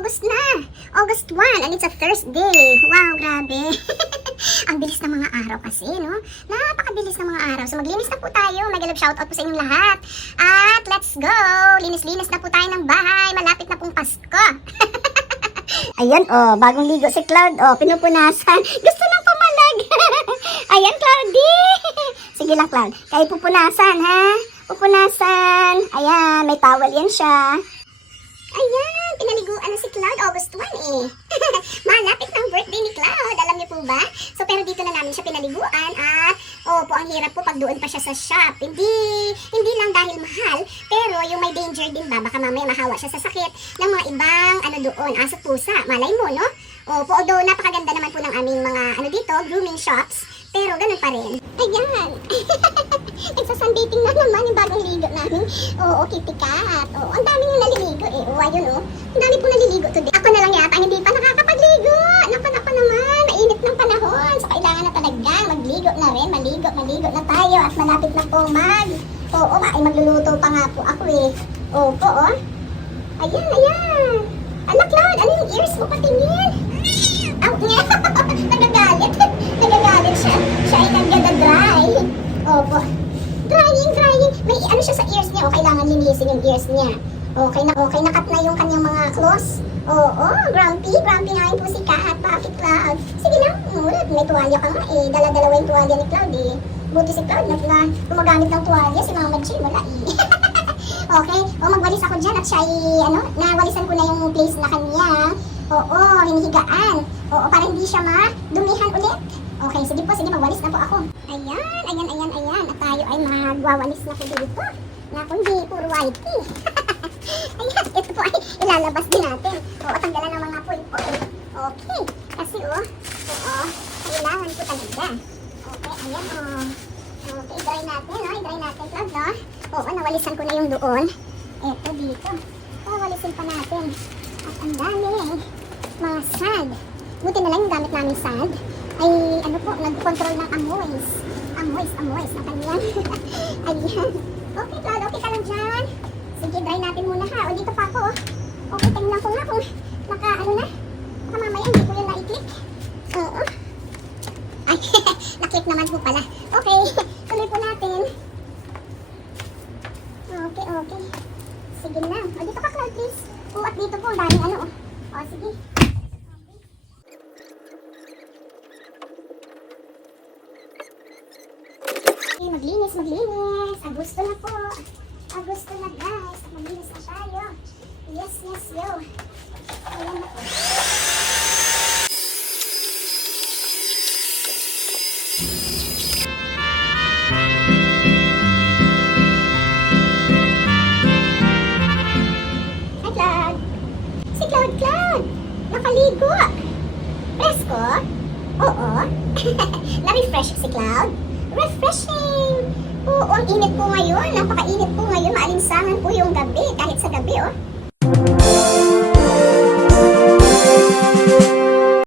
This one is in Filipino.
August na. August 1 and it's a Thursday. Wow, grabe. Ang bilis ng mga araw kasi, no? Napakabilis ng mga araw. So maglinis na po tayo. Mag-love shoutout po sa inyong lahat. At let's go. Linis-linis na po tayo ng bahay. Malapit na pong Pasko. Ayan, oh, bagong ligo si Cloud. Oh, pinupunasan. Gusto lang pumalag. Ayan, Cloudy. Sige lang, Cloud. Kaya pupunasan, ha? Pupunasan. Ayan, may towel yan siya. Ayan, pinaliguan na si Cloud. August 1 eh. Malapit ng birthday ni Cloud. Alam niyo po ba? So, pero dito na namin siya pinaliguan at, oh, po ang hirap po pag doon pa siya sa shop. Hindi lang dahil mahal, pero yung may danger din ba? Baka mamaya mahawa siya sa sakit ng mga ibang, doon, aso pusa. Malay mo, no? Oh, po, although napakaganda naman po ng aming mga, dito, grooming shops. Pero ganun pa rin. Ayan. Nagsasunbathing na naman yung bagong ligo namin. Oo, kitty cat. Oo, ang dami yung naliligo eh. Oo, ayun oh. Ang dami po naliligo today. Ako na lang yata hindi pa nakakapagligo. Naku naman. Mainit ng panahon. So kailangan na talaga magligo na rin. Maligo na tayo. At malapit na po Oo, ay magluluto pa nga po ako eh. Opo, oh. Ayan. Anak Cloud, ano yung ears mo patingin? Ow, nga. Nagagalit siya. Siya ay nagdadry. Opo. Drying. May siya sa ears niya. O, kailangan linisin yung ears niya. Okay, nakat na yung kanyang mga claws. Oo, grumpy nga yun po si Kat. Bakit, Cloud? Sige lang, may tuwalya ka nga eh. Dala-dalawa yung tuwalya ni Cloud eh. Buti si Cloud, gumagamit ng tuwalya. Si Mama G, wala eh. Okay, magwalis ako dyan at siya ay, nawalisan ko na yung place na kanya. Oo, hinihigaan. Oo, para hindi siya madumihan ulit. Okay, sige po, magwalis na po ako. Ayan. At tayo ay magwawalis na po dito. Naku, hindi, puro whitey. Ayan, ito po ay ilalabas din natin. Oo, tanggalan ng mga pulpul. Okay, kasi kailangan po talaga. Okay, ayan Okay, i-dry natin, Cloud, no? Oo, nawalisan ko na yung doon. Eto, dito. Walisin pa natin. At ang daming mga sand. Buti na lang yung gamit namin sand ay nag-control ng amoys na kanyan. Ayan. Okay, Cloud, okay ka lang dyan. Sige, dry natin muna ha. O, dito pa ako. Okay, tingnan ko nga kung baka mamaya hindi ko yun na-i-click. Oo. Ay, na-click naman po pala. Okay, tuloy po natin. Okay. Sige na. O, dito ka, Cloud, please. O, at dito po, daming O, sige. Maglinis. Agosto na po. Agosto na, guys. Maglinis na tayo. Yes, yo. Ayan na po. Hi, Cloud. Si Cloud. Nakaligo. Presko? Oo. Na-refresh si Cloud. Refreshing! Oo, ang init po ngayon. Napakainit po ngayon. Maalinsangan po yung gabi. Kahit sa gabi,